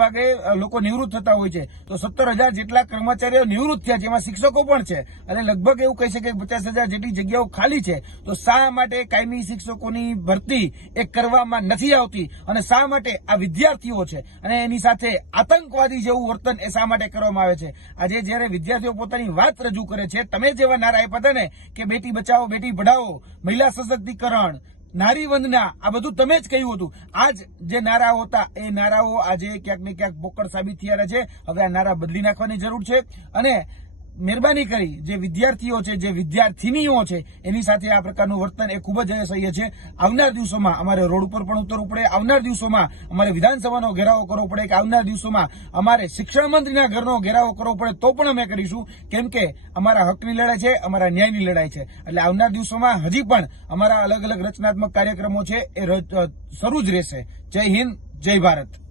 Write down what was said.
ભાગે લોકો નિવૃત્ત થતા હોય છે, તો 17,000 જેટલા કર્મચારીઓ નિવૃત્ત થયા છે, જેમાં શિક્ષકો પણ છે, અને લગભગ એવું કહી શકાય 50,000 જેટલી જગ્યાઓ ખાલી છે. તો શા માટે કાયમી શિક્ષકોની ભરતી એ કરવામાં નથી આવતી, અને શા માટે આ વિદ્યાર્થીઓ છે અને એની સાથે આતંકવાદી જેવું વર્તન એ શા માટે કરવામાં આવે છે? આજે જયારે વિદ્યાર્થીઓ પોતાની વાત રજૂ કરે છે, તમે જેવા નારા આપ્યા હતા ને કે બેટી બચાવો બેટી પઢાઓ, મહિલા સશક્તિકરણ, નારી વંદના, આ બધું તમે જ કહ્યું હતું. આજ જે નારાઓ હતા એ નારાઓ આજે ક્યાંક ને ક્યાંક પોકળ સાબિત થયા છે. હવે આ નારા બદલી નાખવાની જરૂર છે, અને મહેરબાની કરી જે વિદ્યાર્થીઓ છે, જે વિદ્યાર્થીનીઓ છે, એની સાથે આ પ્રકારનું વર્તન એ ખૂબ જ અસહ્ય છે. આવનાર દિવસોમાં અમારે રોડ ઉપર પણ ઉતરવું પડે, આવનાર દિવસોમાં અમારે વિધાનસભાનો ઘેરાવો કરવો પડે, કે આવનાર દિવસોમાં અમારે શિક્ષણ મંત્રીના ઘરનો ઘેરાવો કરવો પડે, તો પણ અમે કરીશું, કેમ કે અમારા હકની લડાઈ છે, અમારા ન્યાયની લડાઈ છે. એટલે આવનાર દિવસોમાં હજી પણ અમારા અલગ અલગ રચનાત્મક કાર્યક્રમો છે એ શરૂ જ રહેશે. જય હિન્દ, જય ભારત.